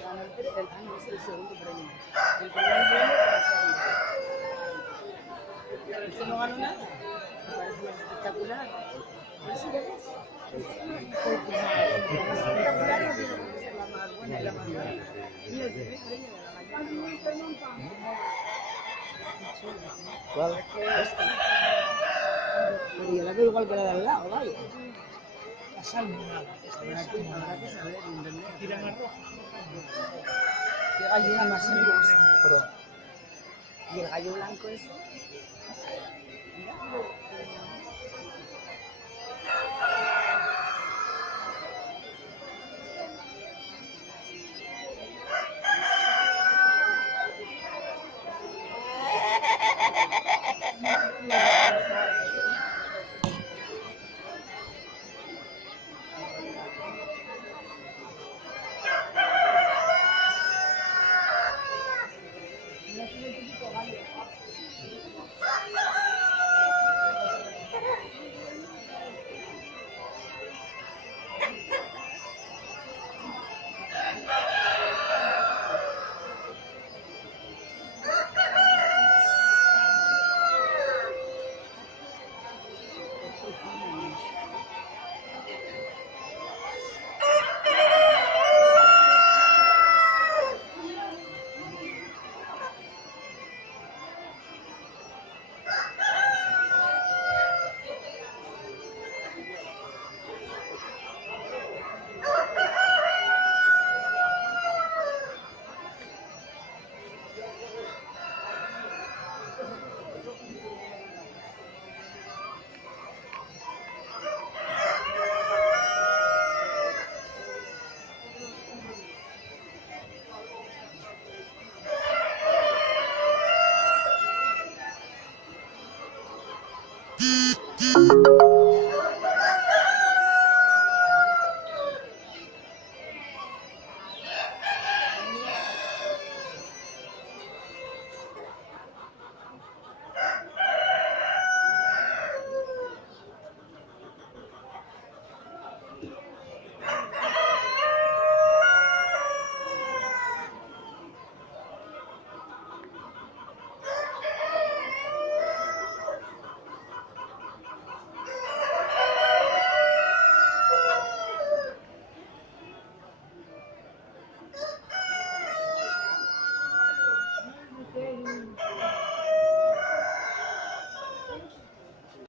que ganó no, es el segundo premio. El primer premio para ser este no ganó nada. Me parece más espectacular. ¿No sé qué ves? Espectacular no tiene por qué ser la más buena y la más buena. Y el primer premio de la mañana. ¿Cuál? Pero yo la veo igual que la de al lado, vaya. La salmonada. Habrá que saber entender. Tira más roja. Qué gallina más hermosa. Pero, Y el gallo blanco es. ¿cuál?